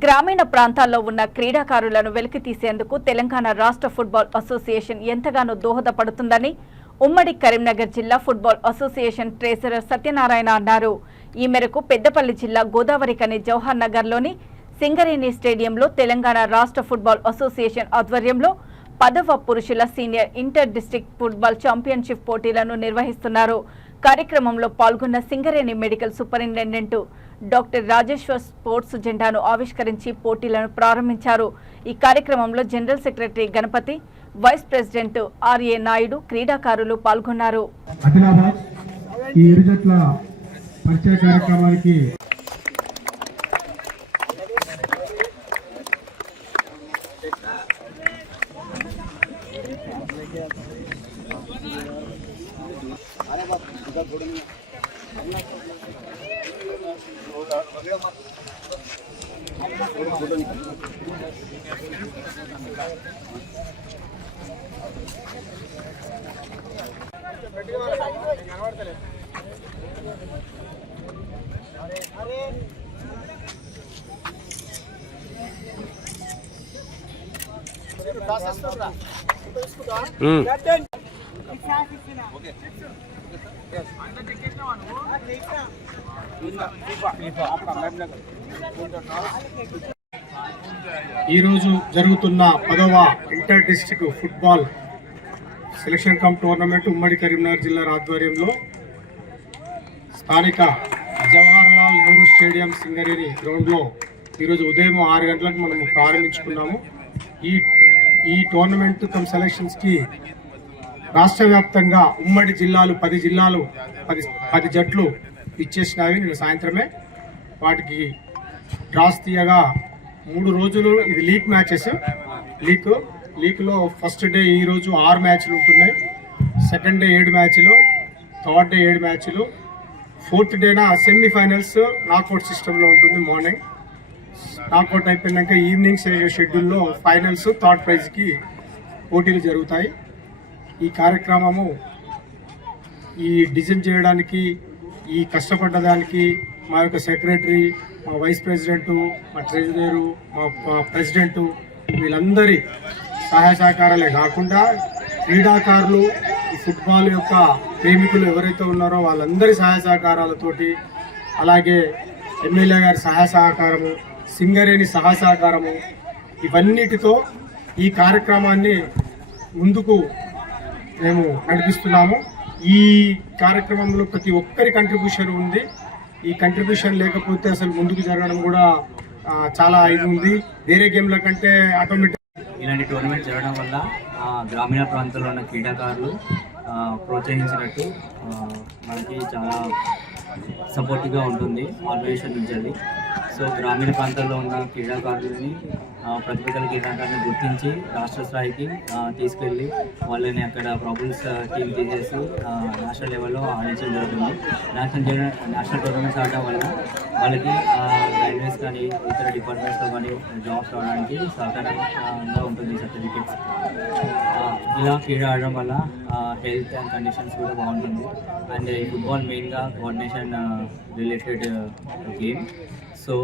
గ్రామీణ ప్రాంతాల్లో ఉన్న క్రీడాకారులను వెలికితీసేందుకు తెలంగాణ రాష్ట్ర ఫుట్బాల్ అసోసియేషన్ ఎంతగానో దోహదపడుతుందని ఉమ్మడి కరీంనగర్ జిల్లా ఫుట్బాల్ అసోసియేషన్ ట్రెజరర్ సత్యనారాయణ అన్నారు. ఈ మేరకు పెద్దపల్లి జిల్లా గోదావరిఖని జవహర్ నగర్లోని సింగరేణి స్టేడియంలో తెలంగాణ రాష్ట్ర ఫుట్బాల్ అసోసియేషన్ ఆధ్వర్యంలో 10వ పురుషుల senior inter district football championship పోటీలను నిర్వహిస్తున్నారు. కార్యక్రమంలో పాల్గొన్న Singareni medical superintendent doctor Rajeshwar sports జెండాను ఆవిష్కరించి పోటీలను ప్రారంభించారు. ఈ కార్యక్రమంలో general secretary Ganapathi, vice president RA Naidu, క్రీడాకారులు పాల్గొన్నారు. ఈ రోజు జరుగుతున్న 10వ inter district football selection cum tournament ఉమ్మడి కరీంనగర్ జిల్లా ఆధ్వర్యంలో స్థానిక జవహర్లాల్ నెహ్రూ స్టేడియం సింగరేణి గ్రౌండ్లో ఈరోజు ఉదయం 6 గంటలకు మనము ప్రారంభించుకున్నాము. ఈ టోర్నమెంట్ కమ్ సెలక్షన్స్కి రాష్ట్ర వ్యాప్తంగా ఉమ్మడి జిల్లాలు 10 జట్లు ఇచ్చేసినవి. నేను సాయంత్రమే వాటికి డ్రాస్ తీయగా 3 రోజులు ఇది లీగ్ మ్యాచెస్. లీగ్లో ఫస్ట్ డే ఈరోజు 6 మ్యాచ్లు ఉంటున్నాయి, సెకండ్ డే 7 మ్యాచ్లు, థర్డ్ డే 7 మ్యాచ్లు, ఫోర్త్ డేన సెమీఫైనల్స్ నాకౌట్ సిస్టంలో ఉంటుంది. మార్నింగ్ నాకౌట్ అయిపోయినాక ఈవినింగ్ షెడ్యూల్లో ఫైనల్స్, థర్డ్ ప్రైజ్కి పోటీలు జరుగుతాయి. ఈ కార్యక్రమము ఈ డిజైన్ చేయడానికి, ఈ కష్టపడ్డదానికి మా యొక్క సెక్రటరీ, మా వైస్ ప్రెసిడెంటు, మా ట్రెజరరు, మా ప్రెసిడెంటు వీళ్ళందరి సహాయ సహకారాలే కాకుండా క్రీడాకారులు, ఈ ఫుట్బాల్ యొక్క ప్రేమికులు ఎవరైతే ఉన్నారో వాళ్ళందరి సహాయ సహకారాలతోటి, అలాగే ఎమ్మెల్యే గారి సహాయ సహకారము, సింగరేణి సహాయ సహకారము, ఇవన్నిటితో ఈ కార్యక్రమాన్ని ముందుకు మేము నడిపిస్తున్నాము. ఈ కార్యక్రమంలో ప్రతి ఒక్కరి కంట్రిబ్యూషన్ ఉంది. ఈ కంట్రిబ్యూషన్ లేకపోతే అసలు ముందుకు జరగడం కూడా చాలా ఇది ఉంది. వేరే గేమ్ల కంటే ఆటోమేటిక్ ఇలాంటి టోర్నమెంట్ జరగడం వల్ల గ్రామీణ ప్రాంతాల్లో ఉన్న క్రీడాకారులు ప్రోత్సహించినట్టు మనకి చాలా సపోర్టివ్గా ఉంటుంది ఆర్గనైజేషన్ నుంచి. సో గ్రామీణ ప్రాంతాల్లో ఉన్న క్రీడాకారులని, ప్రతిభ క్రీడాకారులను గుర్తించి రాష్ట్ర స్థాయికి తీసుకెళ్ళి వాళ్ళని అక్కడ ప్రాబ్లమ్స్ టీమ్ తీసేసి నేషనల్ లెవెల్లో ఆడించడం జరుగుతుంది. నేషనల్ టోర్నమెంట్స్ ఆడడం వల్ల వాళ్ళకి గైడెన్స్ కానీ ఇతర డిపార్ట్మెంట్స్లో కానీ జాబ్స్ రావడానికి సహకారంగా ఉంటుంది. సర్టిఫికేట్స్ ఇలా క్రీడ ఆడడం వల్ల హెల్త్ అండ్ కండిషన్స్ కూడా బాగుంటుంది. అండ్ ఈ ఫుట్బాల్ మెయిన్గా కోఆర్డినేషన్ రిలేటెడ్ గేమ్. సో